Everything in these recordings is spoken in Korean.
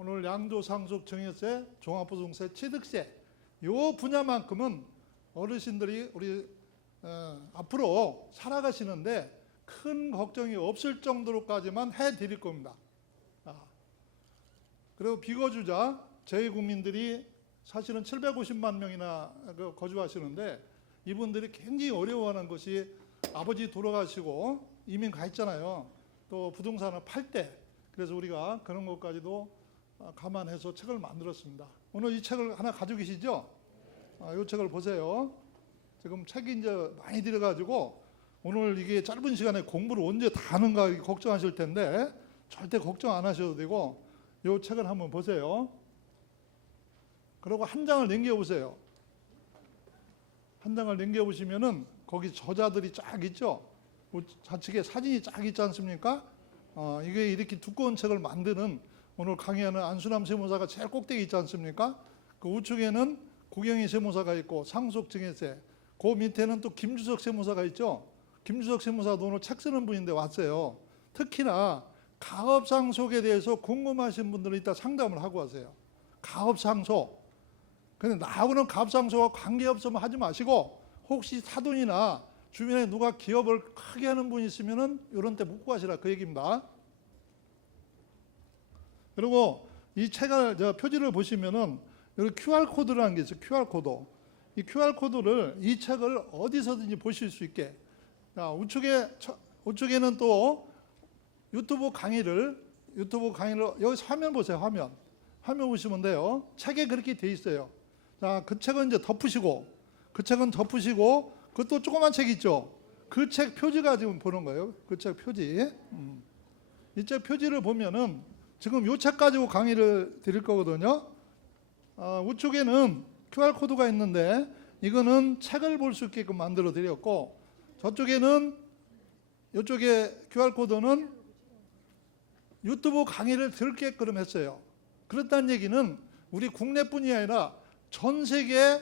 오늘 양도상속 증여세, 종합부동산 취득세 요 분야만큼은 어르신들이 우리 앞으로 살아가시는데 큰 걱정이 없을 정도로까지만 해드릴 겁니다. 그리고 비거주자 저희 국민들이 사실은 750만 명이나 거주하시는데 이분들이 굉장히 어려워하는 것이 아버지 돌아가시고 이민 가 있잖아요. 또 부동산을 팔 때. 그래서 우리가 그런 것까지도 감안해서 책을 만들었습니다. 오늘 이 책을 하나 가지고 계시죠? 이 책을 보세요. 지금 책이 이제 많이 들어가지고 오늘 이게 짧은 시간에 공부를 언제 다 하는가 걱정하실 텐데 절대 걱정 안 하셔도 되고 이 책을 한번 보세요. 그리고 한 장을 넘겨보세요. 한 장을 넘겨보시면은 거기 저자들이 쫙 있죠? 좌측에 사진이 쫙 있지 않습니까? 이게 이렇게 두꺼운 책을 만드는 오늘 강의하는 안수남 세무사가 제일 꼭대기 있지 않습니까? 그 우측에는 구경희 세무사가 있고 상속증여세, 그 밑에는 또 김주석 세무사가 있죠? 김주석 세무사도 오늘 책 쓰는 분인데 왔어요. 특히나 가업상속에 대해서 궁금하신 분들은 이따 상담을 하고 가세요. 가업상속. 근데 나하고는 가업상속과 관계없으면 하지 마시고 혹시 사돈이나 주변에 누가 기업을 크게 하는 분이 있으면은 이런 때 묻고 가시라 그 얘기입니다. 그리고 이 책을 표지를 보시면은 여기 QR코드라는 게 있어요. QR코드. 이 QR코드를 이 책을 어디서든지 보실 수 있게. 자, 우측에는 또 유튜브 강의를 여기 화면 보세요. 화면 보시면 돼요. 책에 그렇게 돼 있어요. 자, 그 책은 이제 덮으시고 그것도 조그만 책 있죠. 그 책 표지가 지금 보는 거예요. 그 책 표지. 이 책 표지를 보면은 지금 이 책 가지고 강의를 드릴 거거든요. 우측에는 QR코드가 있는데 이거는 책을 볼 수 있게끔 만들어 드렸고 이쪽에 QR코드는 유튜브 강의를 들게끔 했어요. 그렇다는 얘기는 우리 국내뿐이 아니라 전 세계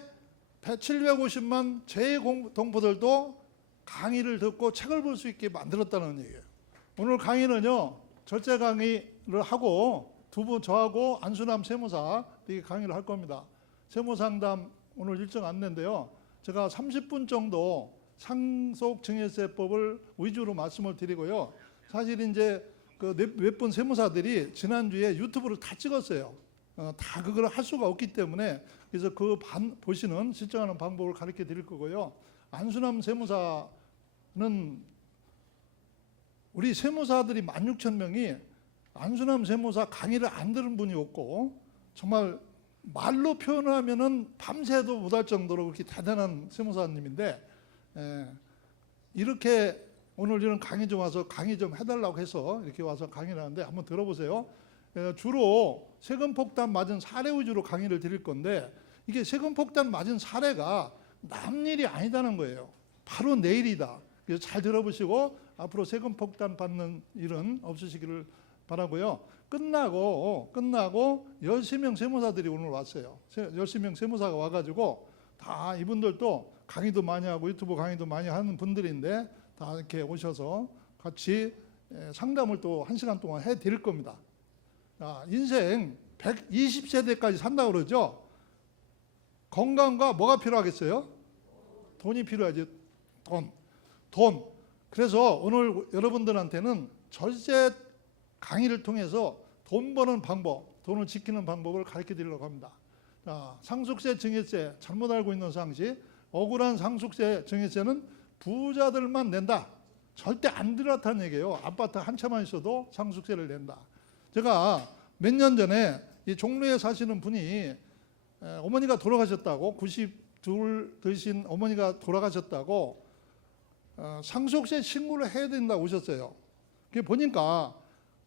750만 재외동포들도 강의를 듣고 책을 볼 수 있게 만들었다는 얘기예요. 오늘 강의는요, 절제 강의를 하고 두 분 저하고 안수남 세무사 이렇게 강의를 할 겁니다. 세무상담 오늘 일정 안내인데요. 제가 30분 정도 상속증여세법을 위주로 말씀을 드리고요. 사실 이제 그 몇 분 세무사들이 지난주에 유튜브를 다 찍었어요. 다 그걸 할 수가 없기 때문에 그래서 보시는 실정하는 방법을 가르쳐 드릴 거고요. 안수남 세무사는 우리 세무사들이 16,000명이 안수남 세무사 강의를 안 들은 분이 없고 정말 말로 표현하면은 밤새도 못할 정도로 그렇게 대단한 세무사님인데 이렇게 오늘 이런 강의 좀 와서 강의 좀 해달라고 해서 이렇게 와서 강의를 하는데 한번 들어보세요. 주로 세금 폭탄 맞은 사례 위주로 강의를 드릴 건데 이게 세금 폭탄 맞은 사례가 남일이 아니다는 거예요. 바로 내일이다. 그래서 잘 들어보시고 앞으로 세금 폭탄 받는 일은 없으시기를 바라고요. 끝나고 10명 세무사들이 오늘 왔어요. 10명 세무사가 와가지고 다 이분들도 강의도 많이 하고 유튜브 강의도 많이 하는 분들인데 다 이렇게 오셔서 같이 상담을 또 1시간 동안 해드릴 겁니다. 인생 120세대까지 산다고 그러죠. 건강과 뭐가 필요하겠어요? 돈이 필요하지. 돈. 그래서 오늘 여러분들한테는 절세 강의를 통해서 돈 버는 방법, 돈을 지키는 방법을 가르쳐 드리려고 합니다. 상속세, 증여세 잘못 알고 있는 상식, 억울한 상속세, 증여세는 부자들만 낸다. 절대 안 들었다는 얘기예요. 아파트 한 채만 있어도 상속세를 낸다. 제가 몇 년 전에 이 종로에 사시는 분이 어머니가 돌아가셨다고 92 되신 어머니가 돌아가셨다고 상속세 신고를 해야 된다고 오셨어요. 그게 보니까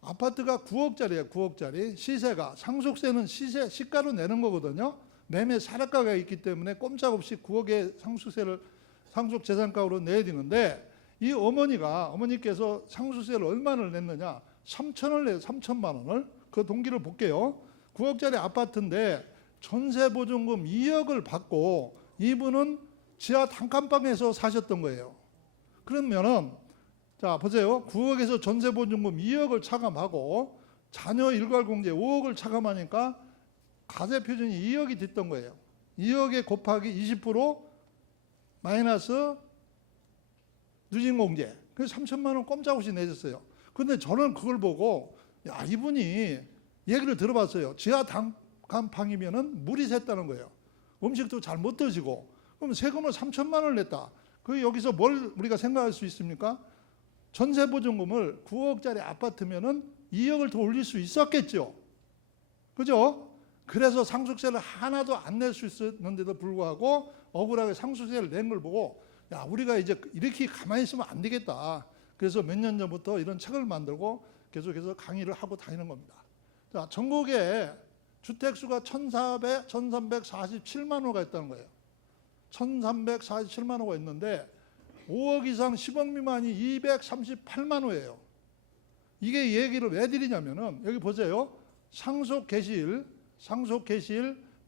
아파트가 9억짜리예요. 9억짜리. 시세가 상속세는 시가로 내는 거거든요. 매매 사례가가 있기 때문에 꼼짝없이 9억의 상속재산가로 내야 되는데 이 어머니께서 상속세를 얼마를 냈느냐? 3천을 내요. 3천만 원을. 그 동기를 볼게요. 9억짜리 아파트인데 전세보증금 2억을 받고 이분은 지하 단칸방에서 사셨던 거예요. 그러면은 자 보세요. 9억에서 전세보증금 2억을 차감하고 자녀 일괄공제 5억을 차감하니까 가세표준이 2억이 됐던 거예요. 2억에 곱하기 20% 마이너스 누진공제. 그래서 3천만 원 꼼짝없이 내줬어요. 근데 저는 그걸 보고 야, 이분이 얘기를 들어봤어요. 지하 난간방이면은 물이 샜다는 거예요. 음식도 잘 못 드시고. 그럼 세금을 3천만 원을 냈다. 그 여기서 뭘 우리가 생각할 수 있습니까? 전세보증금을 9억짜리 아파트면은 2억을 더 올릴 수 있었겠죠. 그죠? 그래서 상속세를 하나도 안 낼 수 있었는데도 불구하고 억울하게 상속세를 낸 걸 보고 야, 우리가 이제 이렇게 가만히 있으면 안 되겠다. 그래서 몇 년 전부터 이런 책을 만들고 계속해서 강의를 하고 다니는 겁니다. 자, 전국에 주택수가 1347만 호가 있다는 거예요. 1347만 호가 있는데 5억 이상 10억 미만이 238만 호예요. 이게 얘기를 왜 드리냐면은 여기 보세요. 상속 개시일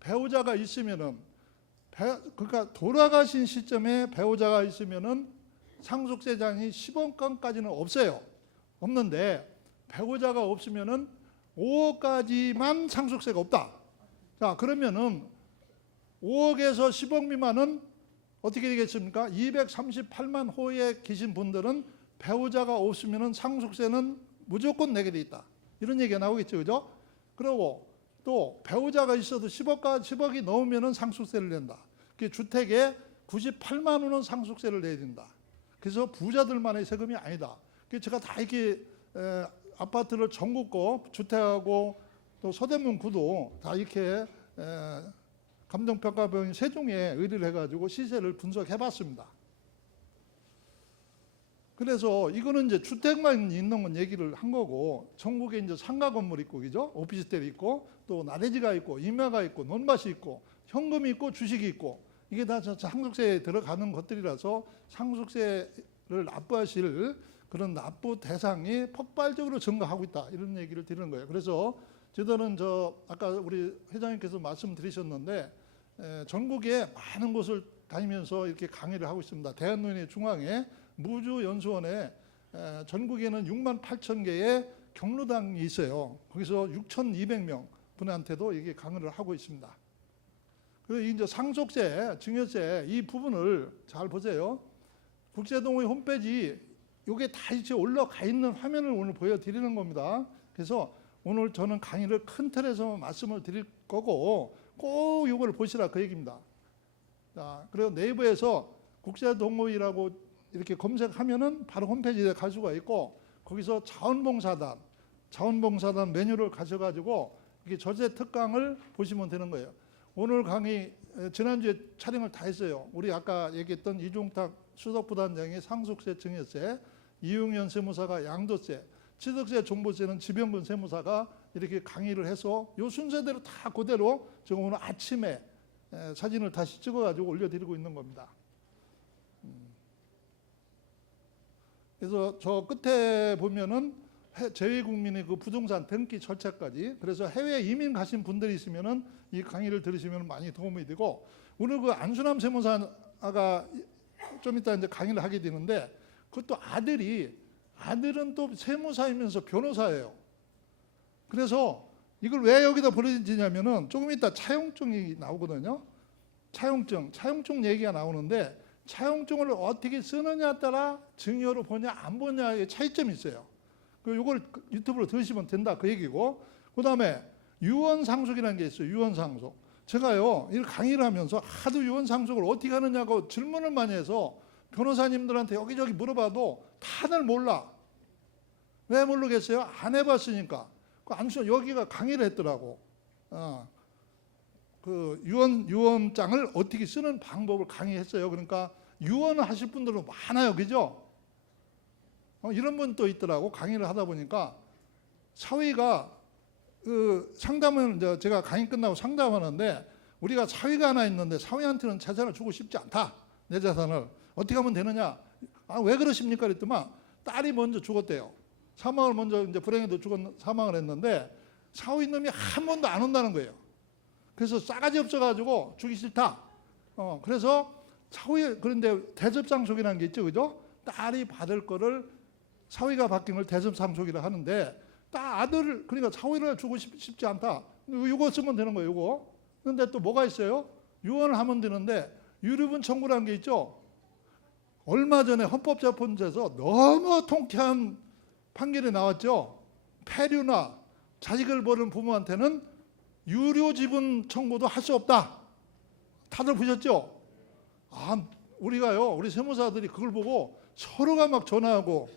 배우자가 있으면은 그러니까 돌아가신 시점에 배우자가 있으면은 상속세장이 10억까지는 없어요. 없는데 배우자가 없으면은 5억까지만 상속세가 없다. 자, 그러면은 5억에서 10억 미만은 어떻게 되겠습니까? 238만 호에 계신 분들은 배우자가 없으면은 상속세는 무조건 내게 돼 있다. 이런 얘기가 나오겠죠, 그죠? 그리고 또 배우자가 있어도 10억이 넘으면은 상속세를 낸다. 주택에 98만 원은 상속세를 내야 된다. 그래서 부자들만의 세금이 아니다. 제가 다 이렇게 아파트를 전국고 주택하고 또 서대문 구도 다 이렇게 감정평가병원 세종에 의뢰를 해가지고 시세를 분석해봤습니다. 그래서 이거는 이제 주택만 있는 건 얘기를 한 거고 전국에 이제 상가 건물 있고 그죠? 오피스텔이 있고 또 나래지가 있고 임야가 있고 논밭이 있고 현금이 있고 주식이 있고 이게 다 상속세에 들어가는 것들이라서 상속세를 납부하실 그런 납부 대상이 폭발적으로 증가하고 있다 이런 얘기를 드리는 거예요. 그래서 저들은 아까 우리 회장님께서 말씀드리셨는데 전국에 많은 곳을 다니면서 이렇게 강의를 하고 있습니다. 대한노인의 중앙에 무주연수원에 전국에는 6만 8천 개의 경로당이 있어요. 거기서 6,200명 분한테도 이게 강의를 하고 있습니다. 그리고 이제 상속세, 증여세 이 부분을 잘 보세요. 국세동의 홈페이지 이게 다 이제 올라가 있는 화면을 오늘 보여드리는 겁니다. 그래서 오늘 저는 강의를 큰 틀에서 말씀을 드릴 거고 꼭 이걸 보시라 그 얘기입니다. 자, 그리고 네이버에서 국세동의라고 이렇게 검색하면은 바로 홈페이지에 갈 수가 있고 거기서 자원봉사단 메뉴를 가셔가지고 이게 저세 특강을 보시면 되는 거예요. 오늘 강의 지난주에 촬영을 다 했어요. 우리 아까 얘기했던 이종탁 수석부단장의 상속세, 증여세, 이용현 세무사가 양도세, 취득세, 종부세는 지병근 세무사가 이렇게 강의를 해서 요 순서대로 다 그대로 제가 오늘 아침에 사진을 다시 찍어가지고 올려드리고 있는 겁니다. 그래서 저 끝에 보면은 재외국민의 그 부동산 등기 절차까지 그래서 해외 이민 가신 분들이 있으면은 이 강의를 들으시면 많이 도움이 되고 오늘 그 안순남 세무사가 좀 이따 이제 강의를 하게 되는데 그것도 아들은 또 세무사이면서 변호사예요. 그래서 이걸 왜 여기다 보내지냐면은 조금 이따 차용증이 나오거든요. 차용증 얘기가 나오는데 차용증을 어떻게 쓰느냐에 따라 증여로 보냐 안 보냐의 차이점이 있어요. 이걸 유튜브로 들으시면 된다 그 얘기고 그다음에 유언상속이라는 게 있어요. 유언상속. 제가요 이 강의를 하면서 하도 유언상속을 어떻게 하느냐고 질문을 많이 해서 변호사님들한테 여기저기 물어봐도 다들 몰라. 왜 모르겠어요? 안 해봤으니까. 여기가 강의를 했더라고. 그 유언장을 어떻게 쓰는 방법을 강의했어요. 그러니까 유언을 하실 분들은 많아요, 그죠? 이런 분 또 있더라고. 강의를 하다 보니까 사위가 그 상담을 이제 제가 강의 끝나고 상담하는데 우리가 사위가 하나 있는데 사위한테는 재산을 주고 싶지 않다. 내 재산을 어떻게 하면 되느냐? 왜 그러십니까? 그랬더만 딸이 먼저 죽었대요. 사망을 먼저 이제 불행히도 사망을 했는데 사위 놈이 한 번도 안 온다는 거예요. 그래서 싸가지 없어가지고 주기 싫다. 그래서 사위 그런데 대접상속이라는 게 있죠, 그죠? 딸이 받을 거를 사위가 받긴 걸 대접상속이라 하는데 딱 아들 그러니까 사후일을 주고 싶지 않다. 이거 쓰면 되는 거예요. 이거. 그런데 또 뭐가 있어요? 유언을 하면 되는데 유류분 청구라는 게 있죠. 얼마 전에 헌법재판소에서 너무 통쾌한 판결이 나왔죠. 폐류나 자식을 버린 부모한테는 유료 지분 청구도 할 수 없다. 다들 보셨죠? 우리가요, 우리 세무사들이 그걸 보고 서로가 막 전화하고,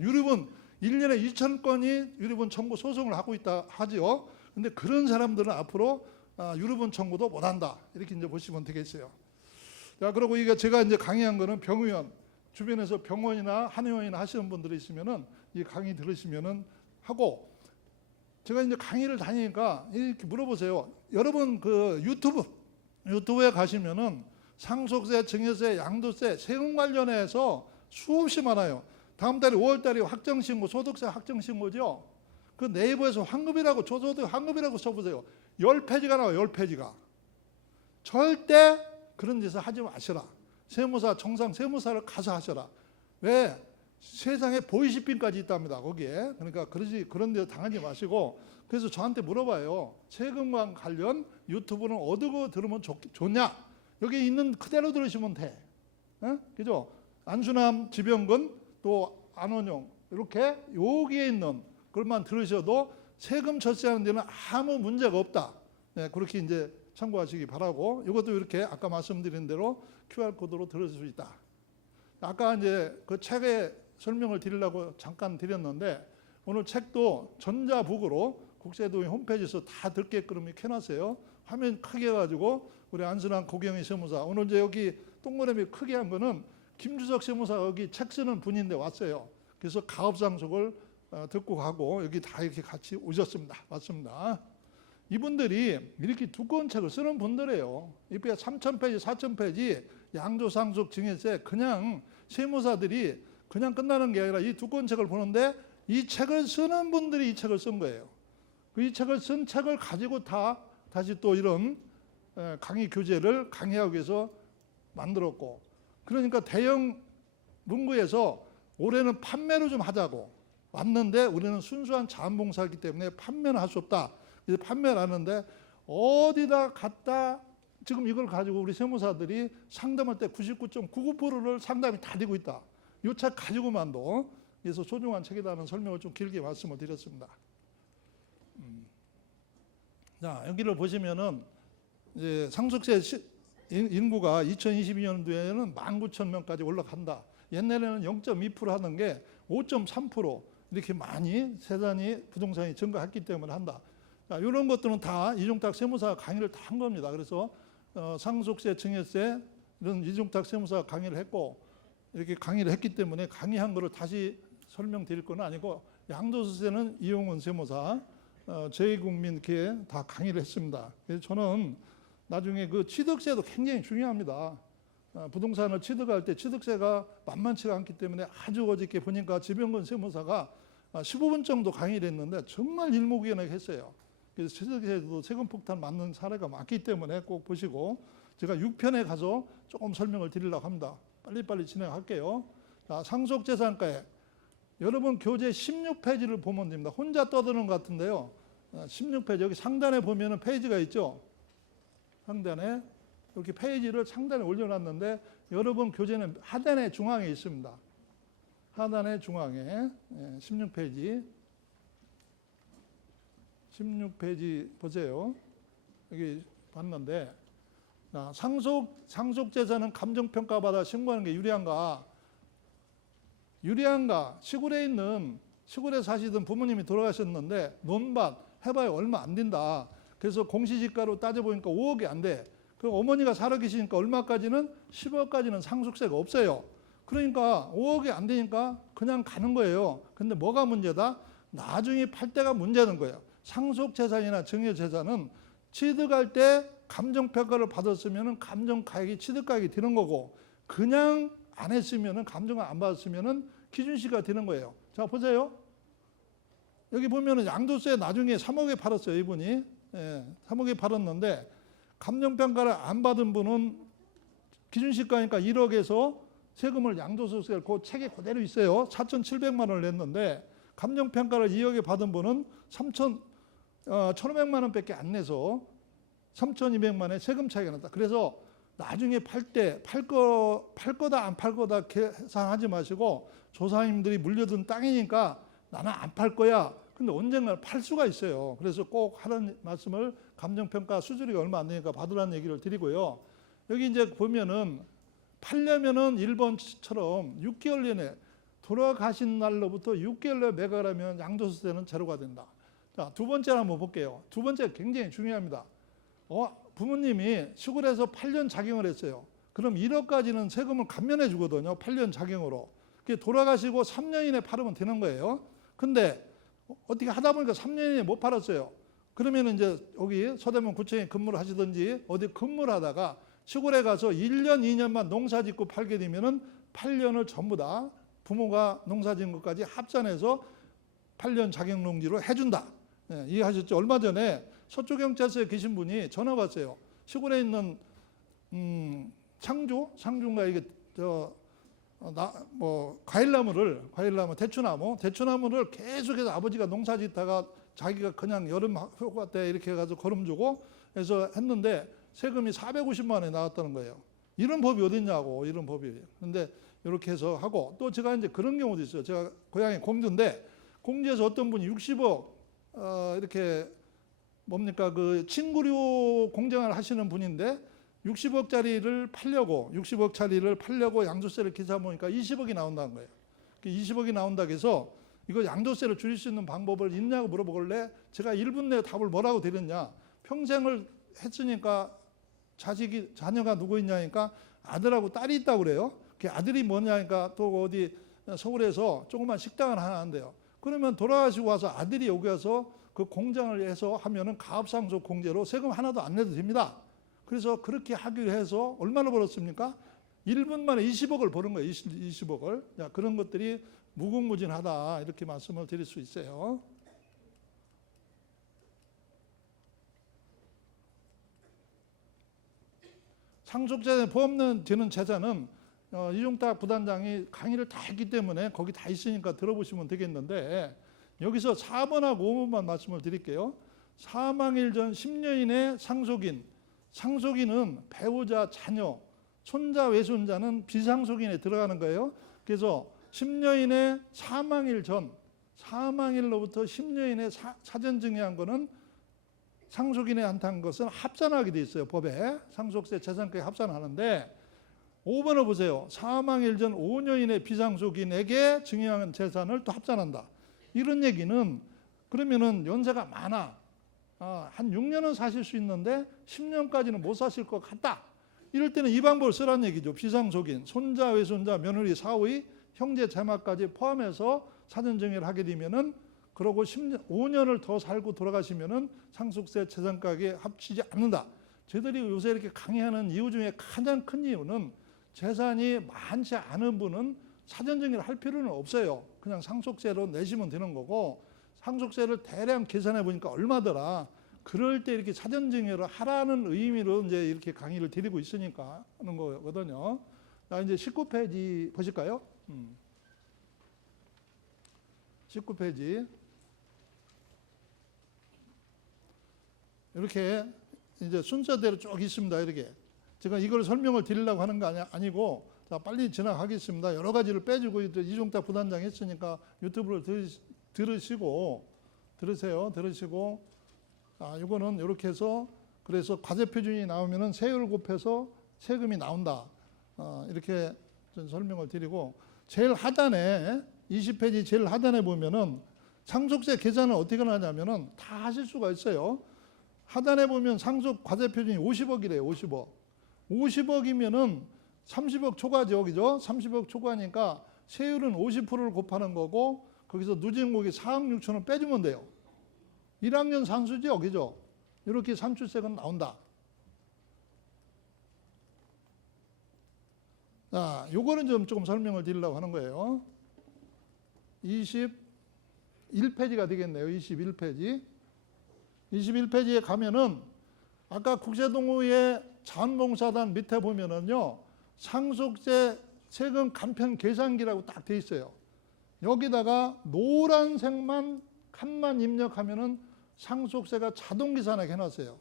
유류분 1년에 2,000건이 유류분 청구 소송을 하고 있다 하죠. 근데 그런 사람들은 앞으로 유류분 청구도 못 한다. 이렇게 이제 보시면 되겠어요. 자, 그리고 이게 제가 이제 강의한 거는 병의원, 주변에서 병원이나 한의원이나 하시는 분들이 있으면은 이 강의 들으시면은 하고, 제가 이제 강의를 다니니까 이렇게 물어보세요. 여러분 그 유튜브에 가시면은 상속세, 증여세, 양도세, 세금 관련해서 수없이 많아요. 다음 달에 5월 달에 확정신고, 소득세 확정신고죠. 그 네이버에서 환급이라고, 조소득 환급이라고 써보세요. 10페이지가 나와요. 10페이지가. 절대 그런 짓을 하지 마시라. 세무사, 정상 세무사를 가서 하셔라. 왜? 세상에 보이시핀까지 있답니다. 거기에. 그러니까 그런 데 당하지 마시고. 그래서 저한테 물어봐요. 세금과 관련 유튜브는 어디고 들으면 좋냐? 여기 있는 그대로 들으시면 돼. 그죠? 안수남, 지병근, 또 안원용 이렇게 여기에 있는 그것만 들으셔도 세금 절세하는 데는 아무 문제가 없다. 네, 그렇게 이제 참고하시기 바라고, 이것도 이렇게 아까 말씀드린 대로 QR코드로 들을 수 있다. 아까 이제 그 책의 설명을 드리려고 잠깐 드렸는데, 오늘 책도 전자북으로 국세도의 홈페이지에서 다 듣게끔 이렇게 해놨어요. 화면 크게 해가지고 우리 안순환 고경희 세무사, 오늘 이제 여기 동그라미 크게 한 거는 김주석 세무사 여기 책 쓰는 분인데 왔어요. 그래서 가업상속을 듣고 가고 여기 다 이렇게 같이 오셨습니다. 맞습니다. 이분들이 이렇게 두꺼운 책을 쓰는 분들이에요. 이게 3,000페이지, 4,000페이지 양도상속 증여세, 그냥 세무사들이 그냥 끝나는 게 아니라 이 두꺼운 책을 보는데, 이 책을 쓰는 분들이 이 책을 쓴 거예요. 이 책을 쓴 책을 가지고 다시 또 이런 강의 교재를 강의하기 위해서 만들었고, 그러니까 대형 문구에서 올해는 판매를 좀 하자고 왔는데, 우리는 순수한 자원봉사이기 때문에 판매는 할 수 없다. 그래서 판매를 하는데, 어디다 갖다 지금 이걸 가지고 우리 세무사들이 상담할 때 99.99%를 상담이 다 되고 있다. 이 책 가지고만도. 그래서 소중한 책이라는 설명을 좀 길게 말씀을 드렸습니다. 자, 여기를 보시면은 이제 상속세 인구가 2022년도에는 19,000명까지 올라간다. 옛날에는 0.2% 하는 게 5.3% 이렇게 많이 세산이 부동산이 증가했기 때문에 한다. 자, 이런 것들은 다 이종탁 세무사 강의를 다 한 겁니다. 그래서 상속세, 증여세 이런 이종탁 세무사 강의를 했고, 이렇게 강의를 했기 때문에 강의한 거를 다시 설명드릴 건 아니고, 양도소득세는 이용훈 세무사, 제2국민 이렇게 다 강의를 했습니다. 그래서 저는 나중에 그 취득세도 굉장히 중요합니다. 부동산을 취득할 때 취득세가 만만치가 않기 때문에 아주 어저께 보니까 지병근 세무사가 15분 정도 강의를 했는데 정말 일목요연하게 했어요. 그래서 취득세도 세금 폭탄 맞는 사례가 많기 때문에 꼭 보시고, 제가 6편에 가서 조금 설명을 드리려고 합니다. 빨리빨리 진행할게요. 자, 상속재산가액. 여러분 교재 16페이지를 보면 됩니다. 혼자 떠드는 것 같은데요. 16페이지 여기 상단에 보면은 페이지가 있죠. 상단에 이렇게 페이지를 상단에 올려놨는데, 여러분 교재는 하단에 중앙에 있습니다. 하단에 중앙에 16페이지 16페이지 보세요. 여기 봤는데, 상속재산은 감정평가받아 신고하는 게 유리한가? 시골에 사시던 부모님이 돌아가셨는데 논밭 해봐야 얼마 안 된다. 그래서 공시지가로 따져보니까 5억이 안 돼. 그럼 어머니가 살아계시니까 얼마까지는? 10억까지는 상속세가 없어요. 그러니까 5억이 안 되니까 그냥 가는 거예요. 근데 뭐가 문제다? 나중에 팔 때가 문제는 거예요. 상속재산이나 증여재산은 취득할 때 감정평가를 받았으면 감정가액이 취득가액이 되는 거고, 그냥 안 했으면, 감정을 안 받았으면 기준시가 되는 거예요. 자, 보세요. 여기 보면은 양도세 나중에 3억에 팔았어요, 이분이. 3억에 팔았는데, 감정평가를 안 받은 분은 기준시가니까 1억에서 세금을 양도소득세를 그 책에 그대로 있어요. 4,700만 원을 냈는데, 감정평가를 2억에 받은 분은 1,500만 원밖에 안 내서 3,200만 원의 세금 차이가 났다. 그래서 나중에 팔 때 팔 거다 안 팔 거다 계산하지 마시고 조상님들이 물려둔 땅이니까 나는 안 팔 거야. 근데 언젠가 팔 수가 있어요. 그래서 꼭 하는 말씀을 감정평가 수수료가 얼마 안 되니까 받으라는 얘기를 드리고요. 여기 이제 보면은 팔려면은 1번처럼 6개월 내내 돌아가신 날로부터 6개월 내에 매각을 하면 양도소득세는 제로가 된다. 자, 두 번째를 한번 볼게요. 두 번째 굉장히 중요합니다. 부모님이 시골에서 8년 작용을 했어요. 그럼 1억까지는 세금을 감면해 주거든요. 8년 작용으로. 돌아가시고 3년 이내 팔으면 되는 거예요. 근데 어떻게 하다 보니까 3년 이내 못 팔았어요. 그러면 이제 여기 서대문 구청에 근무를 하시든지 어디 근무를 하다가 시골에 가서 1년, 2년만 농사 짓고 팔게 되면은 8년을 전부 다 부모가 농사 짓는 것까지 합산해서 8년 자격농지로 해준다. 예, 이해하셨죠? 얼마 전에 서초경찰서에 계신 분이 전화 왔어요. 시골에 있는 상주인가 이게 과일나무를 대추나무를 계속해서 아버지가 농사 짓다가 자기가 그냥 여름 휴가 때 이렇게 해가지고 거름 주고 해서 했는데 세금이 450만 원이 나왔다는 거예요. 이런 법이 어딨냐고, 이런 법이. 근데 이렇게 해서 하고, 또 제가 이제 그런 경우도 있어요. 제가 고향이 공주인데 공주에서 어떤 분이 60억 이렇게 뭡니까 그 친구류 공장을 하시는 분인데 60억짜리를 팔려고 양도세를 계산 보니까 20억이 나온다는 거예요. 20억이 나온다고 해서 이거 양도세를 줄일 수 있는 방법을 있냐고 물어보길래 제가 1분 내에 답을 뭐라고 드렸냐. 평생을 했으니까 자녀가 누구 있냐니까 아들하고 딸이 있다고 그래요. 그 아들이 뭐냐니까 또 어디 서울에서 조그만 식당을 하나 한대요. 그러면 돌아가시고 와서 아들이 여기 와서 그 공장을 해서 하면은 가업상속 공제로 세금 하나도 안 내도 됩니다. 그래서 그렇게 하기로 해서 얼마나 벌었습니까? 1분 만에 20억을 버는 거예요. 20억을. 자, 그런 것들이 무궁무진하다 이렇게 말씀을 드릴 수 있어요. 상속재산 포함되는 재산은 이종탁 부단장이 강의를 다 했기 때문에 거기 다 있으니까 들어보시면 되겠는데 여기서 4번하고 5번만 말씀을 드릴게요. 사망일 전 10년 이내 상속인은 배우자, 자녀, 손자, 외손자는 비상속인에 들어가는 거예요. 그래서 10년 이내 사망일로부터 10년 이내 사전 증여한 거는 상속인에 한탄 것은 합산하게 돼 있어요. 법에 상속세 재산까지 합산하는데 5번을 보세요. 사망일 전 5년 이내 비상속인에게 증여한 재산을 또 합산한다. 이런 얘기는 그러면은 연세가 많아. 한 6년은 사실 수 있는데 10년까지는 못 사실 것 같다. 이럴 때는 이 방법을 쓰라는 얘기죠. 비상속인, 손자, 외손자, 며느리, 사위, 형제, 자매까지 포함해서 사전증여를 하게 되면은 그러고 5년을 더 살고 돌아가시면은 상속세 재산가액에 합치지 않는다. 저희들이 요새 이렇게 강의하는 이유 중에 가장 큰 이유는 재산이 많지 않은 분은 사전증여를 할 필요는 없어요. 그냥 상속세로 내시면 되는 거고 상속세를 대략 계산해 보니까 얼마더라. 그럴 때 이렇게 사전증여를 하라는 의미로 이제 이렇게 강의를 드리고 있으니까 하는 거거든요. 자, 이제 19페이지 보실까요? 19페이지. 이렇게 이제 순서대로 쭉 있습니다. 이렇게. 제가 이걸 설명을 드리려고 하는 거 아니고, 자, 빨리 지나가겠습니다. 여러 가지를 빼주고, 이종탁 부단장이 했으니까 유튜브를 들으시고, 이거는 이렇게 해서, 그래서 과세표준이 나오면은 세율을 곱해서 세금이 나온다. 이렇게 좀 설명을 드리고, 제일 하단에, 20페이지 제일 하단에 보면은 상속세 계산을 어떻게 하냐면은 다 하실 수가 있어요. 하단에 보면 상속 과세표준이 50억이래요. 50억. 50억이면은 30억 초과죠. 그죠? 30억 초과니까 세율은 50%를 곱하는 거고 거기서 누진곡이 4억 6천원 빼주면 돼요. 1학년 산수죠. 그죠? 이렇게 산출세금 나온다. 자, 요거는 좀 조금 설명을 드리려고 하는 거예요. 21페이지가 되겠네요. 21페이지. 21페이지에 가면은 아까 국세동호회 자원봉사단 밑에 보면은요 상속세 세금 간편 계산기라고 딱 돼 있어요. 여기다가 노란색만 칸만 입력하면은 상속세가 자동 계산하게 해놨어요.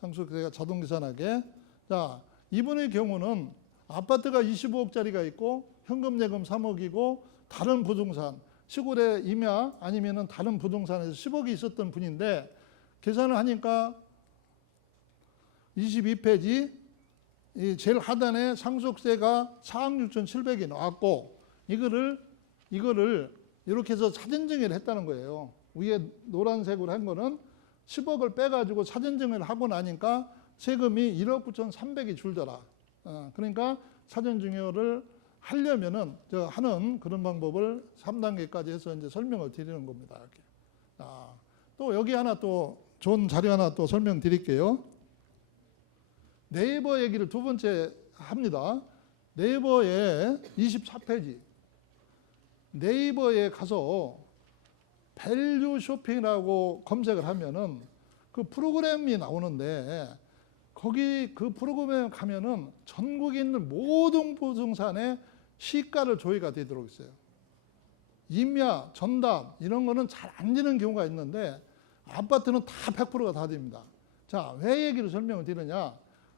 상속세가 자동 계산하게. 자, 이분의 경우는 아파트가 25억짜리가 있고 현금 예금 3억이고 다른 부동산, 시골의 임야 아니면은 다른 부동산에서 10억이 있었던 분인데 계산을 하니까 22페이지 이 제일 하단에 상속세가 4억 6,700이 나왔고 이거를 이렇게 해서 사전증여를 했다는 거예요. 위에 노란색으로 한 거는 10억을 빼가지고 사전증여를 하고 나니까 세금이 1억 9,300이 줄더라. 그러니까 사전증여를 하려면은 하는 그런 방법을 3단계까지 해서 이제 설명을 드리는 겁니다. 이렇게. 또 여기 하나 또 좋은 자료 하나 또 설명드릴게요. 네이버 얘기를 두 번째 합니다. 네이버에 24페이지. 네이버에 가서 밸류 쇼핑이라고 검색을 하면은 그 프로그램이 나오는데 거기 그 프로그램에 가면은 전국에 있는 모든 부동산의 시가를 조회가 되도록 있어요. 임야, 전담 이런 거는 잘 안 되는 경우가 있는데 아파트는 다 100%가 다 됩니다. 자, 왜 얘기를 설명을 드리느냐?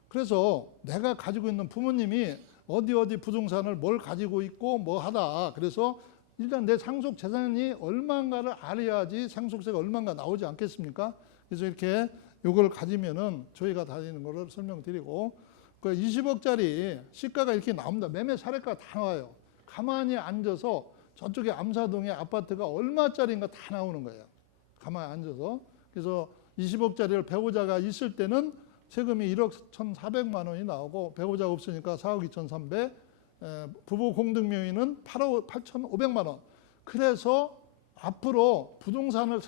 그래서 내가 가지고 있는 부모님이 어디 부동산을 뭘 가지고 있고 뭐 하다. 그래서 일단 내 상속 재산이 얼마인가를 알아야지 상속세가 얼마인가 나오지 않겠습니까? 그래서 이렇게 요걸 가지면은 저희가 다니는 거를 설명드리고 그 20억짜리 시가가 이렇게 나옵니다. 매매 사례가 다 나와요. 가만히 앉아서 저쪽에 암사동의 아파트가 얼마짜리인가 다 나오는 거예요. 가만히 앉아서. 그래서 20억짜리를 배우자가 있을 때는 세금이 1억 1,400만 원이 나오고 배우자가 없으니까 4억 2,300, 부부 공동명의는 8억 8,500만 원. 그래서 앞으로 부동산을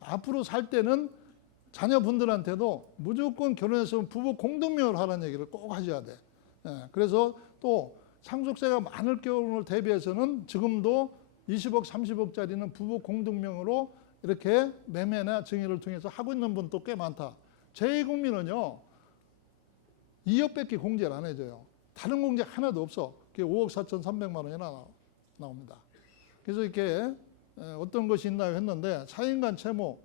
앞으로 살 때는 자녀분들한테도 무조건 결혼해서 부부 공동명의를 하라는 얘기를 꼭 하셔야 돼. 그래서 또 상속세가 많을 경우를 대비해서는 지금도 20억, 30억짜리는 부부 공동명의로 이렇게 매매나 증여를 통해서 하고 있는 분도 꽤 많다. 제2국민은요 2억밖에 공제를 안 해줘요. 다른 공제 하나도 없어. 그게 5억 4,300만 원이나 나옵니다. 그래서 이렇게 어떤 것이 있나요 했는데 4인간 채무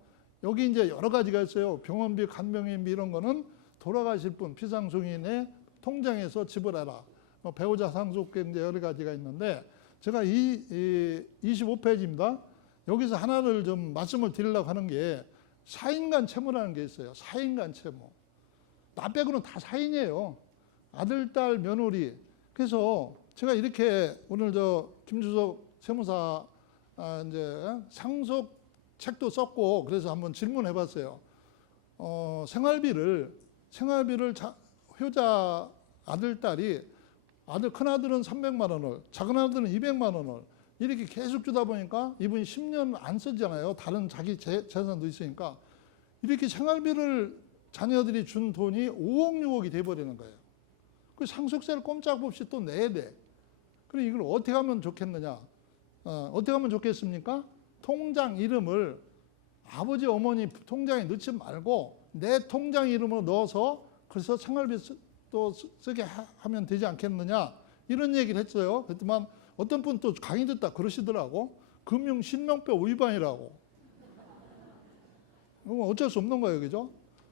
여기 이제 여러 가지가 있어요. 병원비, 간병인비 이런 거는 돌아가실 분 피상속인의 통장에서 지불해라. 배우자 상속계 이제 여러 가지가 있는데 제가 이 25페이지입니다. 여기서 하나를 좀 말씀을 드리려고 하는 게 4인간 채무라는 게 있어요. 4인간 채무. 나 빼고는 다 4인이에요. 아들, 딸, 며느리. 그래서 제가 이렇게 오늘 김주석 세무사 이제 상속 책도 썼고 그래서 한번 질문해 봤어요. 생활비를 효자 아들, 딸이 큰아들은 300만 원을 작은아들은 200만 원을 이렇게 계속 주다 보니까 이분이 10년 안 쓰잖아요. 다른 자기 재산도 있으니까 이렇게 생활비를 자녀들이 준 돈이 5억 6억이 돼버리는 거예요. 그 상속세를 꼼짝없이 또 내야 돼. 그럼 이걸 어떻게 하면 좋겠느냐? 어떻게 하면 좋겠습니까? 통장 이름을 아버지 어머니 통장에 넣지 말고 내 통장 이름으로 넣어서 그래서 생활비 또 쓰게 하면 되지 않겠느냐 이런 얘기를 했어요. 그랬더만 어떤 분 또 강의 듣다 그러시더라고. 금융 신명법 위반이라고. 어쩔 수 없는 거예요, 그죠?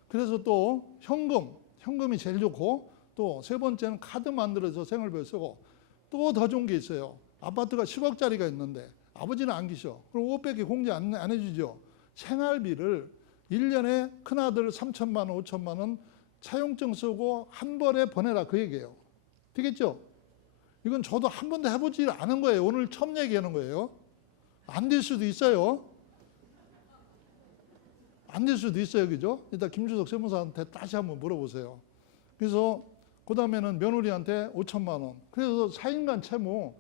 그래서 또 현금이 제일 좋고 또 세 번째는 카드 만들어서 생활비를 쓰고 또 더 좋은 게 있어요. 아파트가 10억짜리가 있는데 아버지는 안 계셔. 그럼 500개 공제 안 해주죠. 생활비를 1년에 큰아들 3천만 원, 5천만 원 차용증 쓰고 한 번에 보내라 그 얘기예요. 되겠죠? 이건 저도 한 번도 해보지 않은 거예요. 오늘 처음 얘기하는 거예요. 안 될 수도 있어요. 안 될 수도 있어요. 그죠? 일단 김주석 세무사한테 다시 한번 물어보세요. 그래서 그 다음에는 며느리한테 5천만 원. 그래서 4인간 채무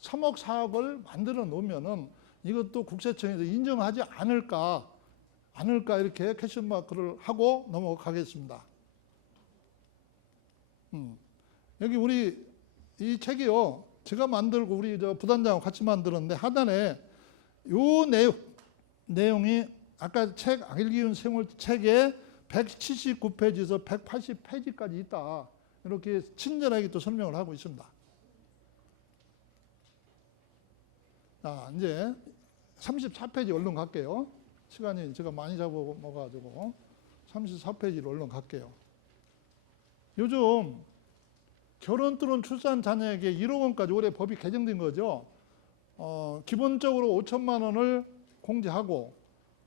3억 4억을 만들어 놓으면은 이것도 국세청에서 인정하지 않을까 이렇게 퀘스천마크를 하고 넘어가겠습니다. 여기 우리 이 책이요. 제가 만들고 우리 부단장하고 같이 만들었는데 하단에 요 내용이 아까 책 알기운 생활 책에 179페이지에서 180페이지까지 있다. 이렇게 친절하게 또 설명을 하고 있습니다. 자, 이제 34페이지 얼른 갈게요. 시간이 제가 많이 잡아먹어가지고 34페이지로 얼른 갈게요. 요즘 결혼 또는 출산 자녀에게 1억 원까지 올해 법이 개정된 거죠. 기본적으로 5천만 원을 공제하고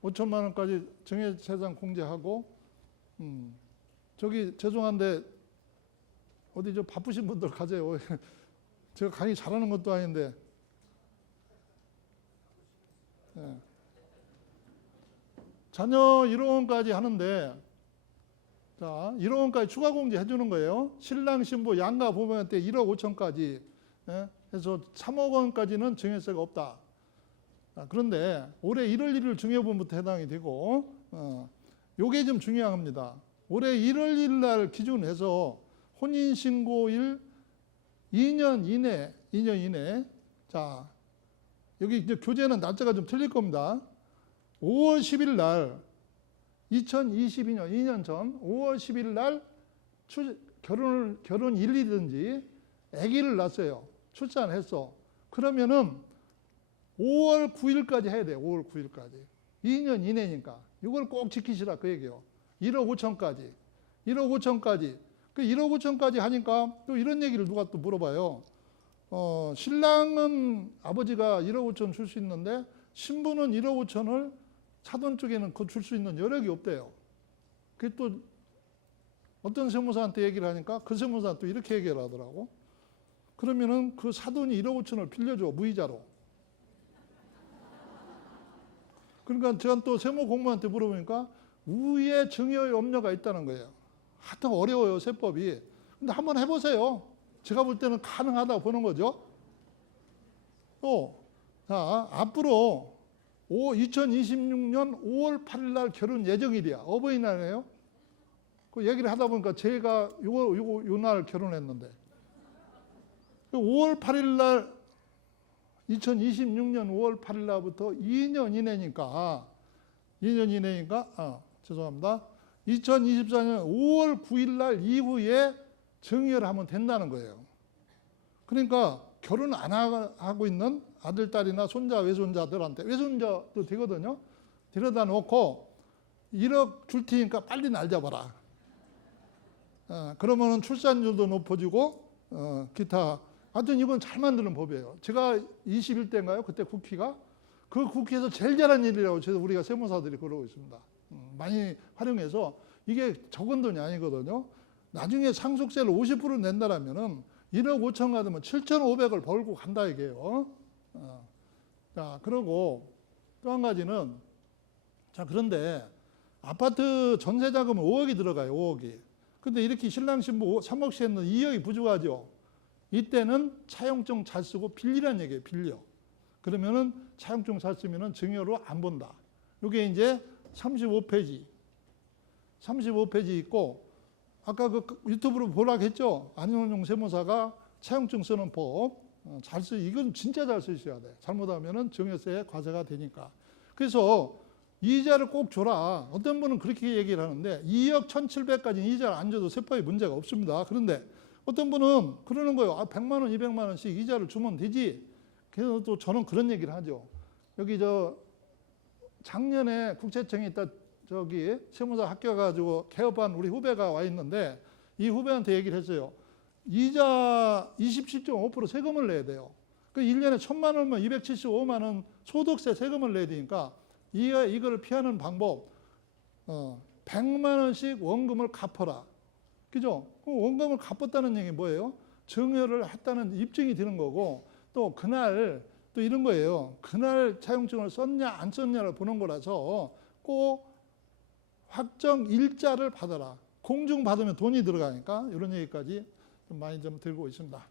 5천만 원까지 정액재산 공제하고 저기 죄송한데 어디 저 바쁘신 분들 가세요. 제가 강의 잘하는 것도 아닌데 네. 자녀 1억 원까지 하는데 자 1억 원까지 추가 공제 해주는 거예요. 신랑 신부 양가 부모한테 1억 5천까지 해서 3억 원까지는 증여세가 없다. 그런데 올해 1월 1일 증여분부터 해당이 되고 요게 좀 중요합니다. 올해 1월 1일 날 기준해서 혼인신고일 2년 이내 자 여기 이제 교재는 날짜가 좀 틀릴 겁니다. 5월 10일 날 2022년 2년 전 5월 10일 날 결혼 1일이든지 아기를 낳았어요. 출산했어. 그러면은 5월 9일까지 해야 돼요. 5월 9일까지. 2년 이내니까. 이걸 꼭 지키시라 그 얘기예요. 1억 5천까지. 1억 5천까지. 그 1억 5천까지 하니까 또 이런 얘기를 누가 또 물어봐요. 신랑은 아버지가 1억 5천 줄 수 있는데 신부는 1억 5천을 사돈 쪽에는 줄 수 있는 여력이 없대요. 그게 또 어떤 세무사한테 얘기를 하니까 그 세무사는 또 이렇게 얘기를 하더라고. 그러면은 그 사돈이 1억 5천을 빌려줘 무이자로. 그러니까 제가 또 세무 공무원한테 물어보니까 우위에 증여 염려가 있다는 거예요. 하여튼 어려워요 세법이. 근데 한번 해보세요. 제가 볼 때는 가능하다고 보는 거죠. 또 자 앞으로 2026년 5월 8일 날 결혼 예정일이야. 어버이날이에요. 그 얘기를 하다 보니까 제가 요 날 결혼했는데 5월 8일 날 2026년 5월 8일 날부터 2년 이내니까 죄송합니다. 2024년 5월 9일 날 이후에 증여를 하면 된다는 거예요. 그러니까 결혼 안 하고 있는 아들, 딸이나 손자, 외손자들한테 외손자도 되거든요. 데려다 놓고 1억 줄 테니까 빨리 날 잡아라. 그러면은 출산율도 높아지고 기타 하여튼 이건 잘 만드는 법이에요. 제가 21대인가요? 그때 국회가 그 국회에서 제일 잘한 일이라고 우리가 세무사들이 그러고 있습니다. 많이 활용해서 이게 적은 돈이 아니거든요. 나중에 상속세를 50% 낸다라면은 1억 5천 받으면 7,500을 벌고 간다 이게요. 자, 그리고 또 한 가지는 자, 그런데 아파트 전세 자금은 5억이 들어가요. 5억이. 근데 이렇게 신랑 신부 3억씩 했는데 2억이 부족하죠. 이때는 차용증 잘 쓰고 빌리란 얘기예요. 빌려. 그러면은 차용증 잘 쓰면은 증여로 안 본다. 이게 이제 35페이지 있고 아까 그 유튜브로 보라고 했죠. 안윤용 세무사가 차용증 쓰는 법 이건 진짜 잘 쓰셔야 돼. 잘못하면은 증여세 과세가 되니까. 그래서 이자를 꼭 줘라. 어떤 분은 그렇게 얘기를 하는데 2억 1,700까지 이자를 안 줘도 세법에 문제가 없습니다. 그런데 어떤 분은 그러는 거예요. 100만 원, 200만 원씩 이자를 주면 되지. 그래서 또 저는 그런 얘기를 하죠. 여기 작년에 국세청에 있다 저기 세무사 합격해가지고 개업한 우리 후배가 와 있는데 이 후배한테 얘기를 했어요. 이자 27.5% 세금을 내야 돼요. 그 1년에 1,000만 원이면 275만 원 소득세 세금을 내야 되니까 이거를 피하는 방법 100만 원씩 원금을 갚아라. 그죠? 원금을 갚았다는 얘기 뭐예요? 증여를 했다는 입증이 되는 거고 또 그날 또 이런 거예요. 그날 차용증을 썼냐 안 썼냐를 보는 거라서 꼭 확정 일자를 받아라. 공증 받으면 돈이 들어가니까 이런 얘기까지 좀 많이 좀 들고 있습니다.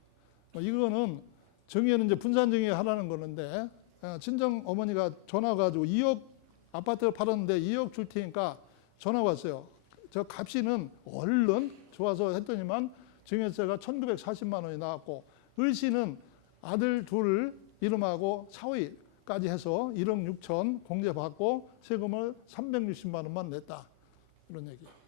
이거는 정의는 이제 분산 정의 하라는 거는데 친정 어머니가 전화 가지고 2억 아파트를 팔았는데 2억 줄 테니까 전화 왔어요. 저 값이는 얼른 좋아서 했더니만 증여세가 1,940만 원이 나왔고 을씨는 아들 둘 이름하고 사위까지 해서 1억 6천 공제받고 세금을 360만 원만 냈다. 이런 얘기예요.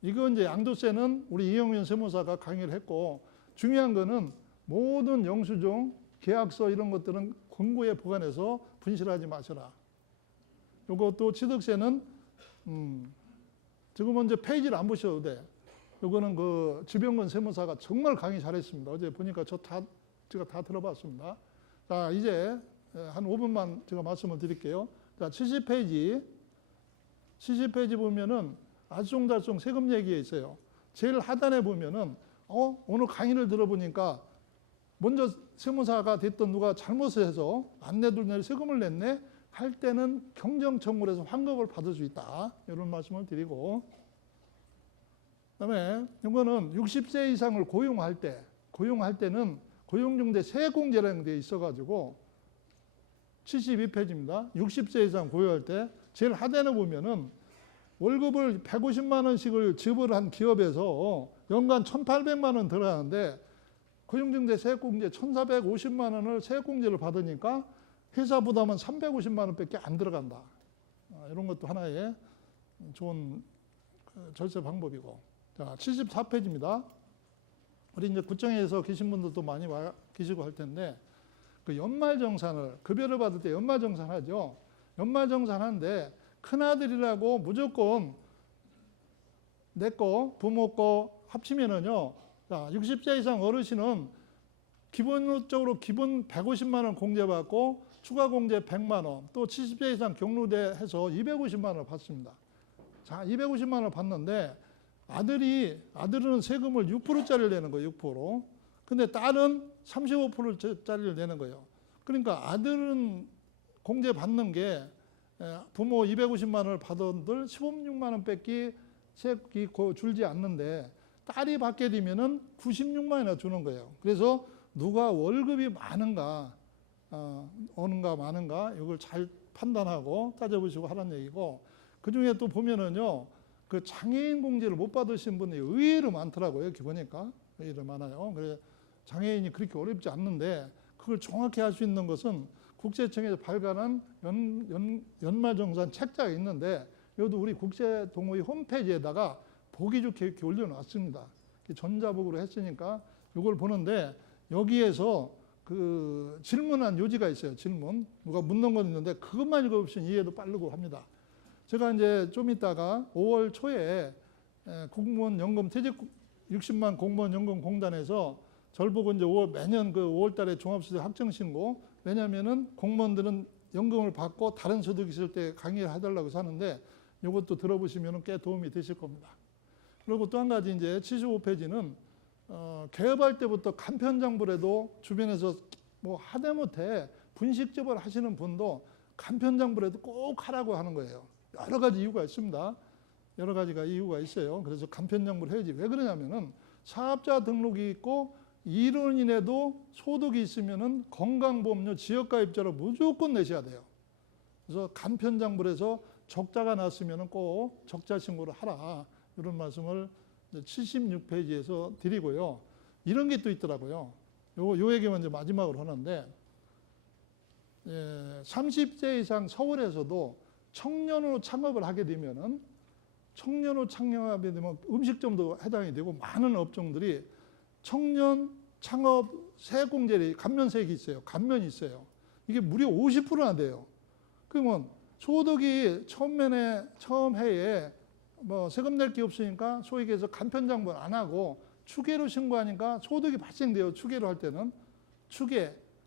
이거 이제 양도세는 우리 이영민 세무사가 강의를 했고 중요한 거는 모든 영수증, 계약서 이런 것들은 권고에 보관해서 분실하지 마셔라. 요것도 취득세는 지금 먼저 페이지를 안 보셔도 돼. 요거는 그 지병건 세무사가 정말 강의 잘했습니다. 어제 보니까 제가 다 들어봤습니다. 자, 이제 한 5분만 제가 말씀을 드릴게요. 자, 70페이지 보면은 알쏭달쏭 세금 얘기가 있어요. 제일 하단에 보면은 오늘 강의를 들어보니까 먼저 세무사가 됐던 누가 잘못을 해서 안 내도 낼 세금을 냈네 할 때는 경정청구를 해서 환급을 받을 수 있다. 이런 말씀을 드리고, 그다음에 이거는 60세 이상을 고용할 때는 고용중대 세액공제라는 게 있어가지고 72페이지입니다. 60세 이상 고용할 때 제일 하단에 보면은 월급을 150만 원씩을 지불을 한 기업에서 연간 1,800만 원 들어가는데 고용중대 세액공제 1,450만 원을 세액공제를 받으니까 회사 부담은 350만 원밖에 안 들어간다. 이런 것도 하나의 좋은 절세 방법이고. 자, 74페이지입니다. 우리 이제 구청에서 계신 분들도 많이 와 계시고 할 텐데, 그 연말정산을 급여를 받을 때 연말정산하죠. 연말정산하는데 큰아들이라고 무조건 내 거, 부모 거 합치면은요. 자, 60세 이상 어르신은 기본적으로 기본 150만 원 공제받고 추가 공제 100만 원, 또 70세 이상 경로대 해서 250만 원을 받습니다. 자, 250만 원을 받는데 아들은 세금을 6%짜리를 내는 거예요. 6%. 근데 딸은 35%짜리를 내는 거예요. 그러니까 아들은 공제 받는 게 부모 250만 원을 받은들 16만 원밖에 세액이 줄지 않는데 딸이 받게 되면은 96만 원이나 주는 거예요. 그래서 누가 월급이 많은가, 어는가 많은가 이걸 잘 판단하고 따져보시고 하라는 얘기고, 그 중에 또 보면은요, 그 장애인 공제를 못 받으신 분이 의외로 많더라고요. 이렇게 보니까 의외로 많아요. 그래서 장애인이 그렇게 어렵지 않는데 그걸 정확히 할 수 있는 것은 국세청에서 발간한 연말정산 책자가 있는데, 이것도 우리 국세동호회 홈페이지에다가 보기 좋게 이렇게 올려놨습니다. 전자복으로 했으니까 이걸 보는데, 여기에서 그 질문한 요지가 있어요. 질문. 누가 묻는 건 있는데 그것만 읽어보시면 이해도 빠르고 합니다. 제가 이제 좀 있다가 5월 초에 공무원 연금 퇴직 60만 공무원 연금 공단에서 절 보고 이제 매년 그 5월 달에 종합소득 확정 신고, 왜냐면은 공무원들은 연금을 받고 다른 소득이 있을 때 강의를 해달라고 하는데 이것도 들어보시면 꽤 도움이 되실 겁니다. 그리고 또 한 가지 이제 75페이지는 개업할 때부터 간편장부라도 주변에서 뭐 하다못해 분식집을 하시는 분도 간편장부라도 꼭 하라고 하는 거예요. 여러 가지 이유가 있습니다. 여러 가지가 이유가 있어요. 그래서 간편장부를 해야지. 왜 그러냐면은 사업자 등록이 있고 이로 인해도 소득이 있으면은 건강보험료 지역가입자로 무조건 내셔야 돼요. 그래서 간편장부를 해서 적자가 났으면은 꼭 적자 신고를 하라. 이런 말씀을 76페이지에서 드리고요. 이런 게 또 있더라고요. 요 얘기 먼저 마지막으로 하는데, 30세 이상 서울에서도 청년으로 창업을 하게 되면은, 청년으로 창업하게 되면 음식점도 해당이 되고 많은 업종들이 청년 창업 세액공제리 감면세액이 있어요. 감면이 있어요. 이게 무려 50%나 돼요. 그러면 소득이 처음 해에 뭐 세금 낼 게 없으니까 소위 얘기해서 간편장부를 안 하고 추계로 신고하니까 소득이 발생돼요. 추계로 할 때는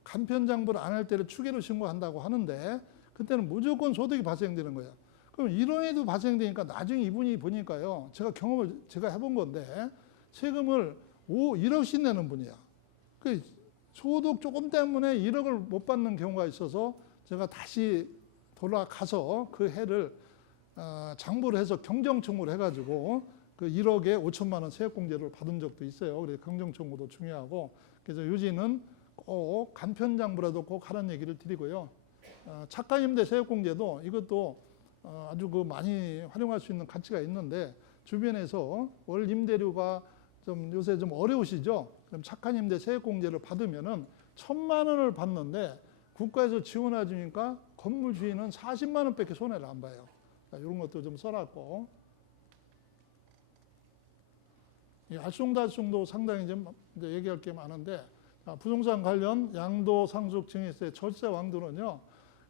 간편장부를 안 할 때를 추계로 신고한다고 하는데, 그때는 무조건 소득이 발생되는 거예요. 그럼 이론에도 발생되니까 나중에 이분이 보니까요, 제가 해본 건데 세금을 1억씩 내는 분이야. 그 소득 조금 때문에 1억을 못 받는 경우가 있어서 제가 다시 돌아가서 그 해를 장부를 해서 경정청구를 해가지고 그 1억에 5천만 원 세액공제를 받은 적도 있어요. 그래서 경정청구도 중요하고, 그래서 요지는 꼭 간편장부라도 꼭 하라는 얘기를 드리고요. 착가임대 세액공제도 이것도 아주 그 많이 활용할 수 있는 가치가 있는데, 주변에서 월 임대료가 좀 요새 좀 어려우시죠? 그럼 착한임대 세액공제를 받으면은 1,000만 원을 받는데 국가에서 지원해 주니까 건물 주인은 40만 원밖에 손해를 안 봐요. 이런 것도 좀 써놨고, 이 알쏭달쏭도 상당히 좀 이제 얘기할 게 많은데, 부동산 관련 양도, 상속, 증여세, 절세 왕도는요,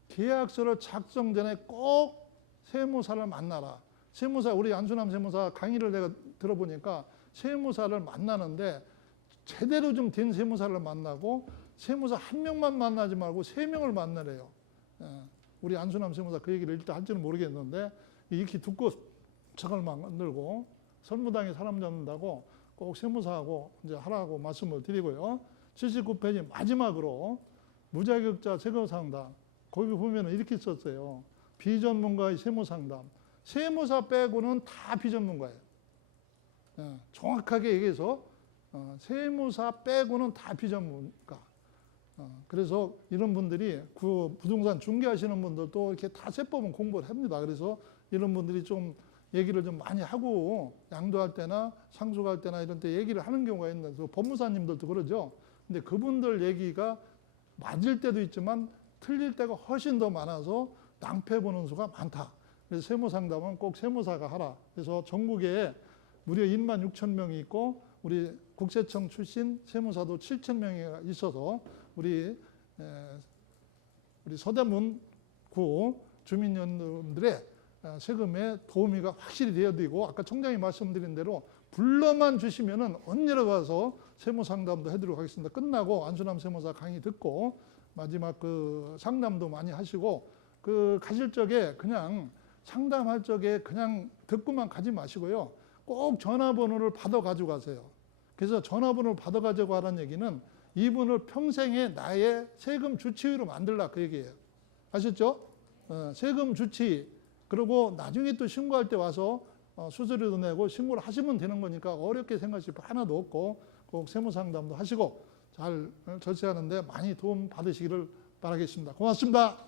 계약서를 작성 전에 꼭 세무사를 만나라. 세무사, 우리 안수남 세무사 강의를 내가 들어보니까 세무사를 만나는데 제대로 좀 된 세무사를 만나고 세무사 한 명만 만나지 말고 3명을 만나래요. 우리 안수남 세무사 그 얘기를 일단 할지는 모르겠는데 이렇게 듣고 책을 만들고 설무당에 사람 잡는다고 꼭 세무사하고 이제 하라고 말씀을 드리고요. 79페이지 마지막으로 무자격자 세금상담 거기 보면은 이렇게 썼어요. 비전문가의 세무상담. 세무사 빼고는 다 비전문가예요. 정확하게 얘기해서 세무사 빼고는 다 비전문가. 그래서 이런 분들이 그 부동산 중개하시는 분들도 이렇게 다 세법은 공부를 합니다. 그래서 이런 분들이 좀 얘기를 좀 많이 하고 양도할 때나 상속할 때나 이런 때 얘기를 하는 경우가 있는데 법무사님들도 그러죠. 근데 그분들 얘기가 맞을 때도 있지만 틀릴 때가 훨씬 더 많아서 낭패 보는 수가 많다. 그래서 세무상담은 꼭 세무사가 하라. 그래서 전국에 무려 1만 6천 명이 있고 우리 국세청 출신 세무사도 7천 명이 있어서 우리 서대문구 주민 여러분들의 세금에 도우미가 확실히 되어야 되고 아까 청장이 말씀드린 대로 불러만 주시면은 언제로 가서 세무 상담도 해드리도록 하겠습니다. 끝나고 안수남 세무사 강의 듣고 마지막 그 상담도 많이 하시고 그 가실 적에 그냥 상담할 적에 그냥 듣고만 가지 마시고요. 꼭 전화번호를 받아 가지고 가세요. 그래서 전화번호를 받아 가지고 가라는 얘기는 이분을 평생에 나의 세금 주치의로 만들라 그 얘기예요. 아셨죠? 세금 주치의. 그리고 나중에 또 신고할 때 와서 수수료도 내고 신고를 하시면 되는 거니까 어렵게 생각하실 거 하나도 없고 꼭 세무상담도 하시고 잘 절세하는데 많이 도움 받으시기를 바라겠습니다. 고맙습니다.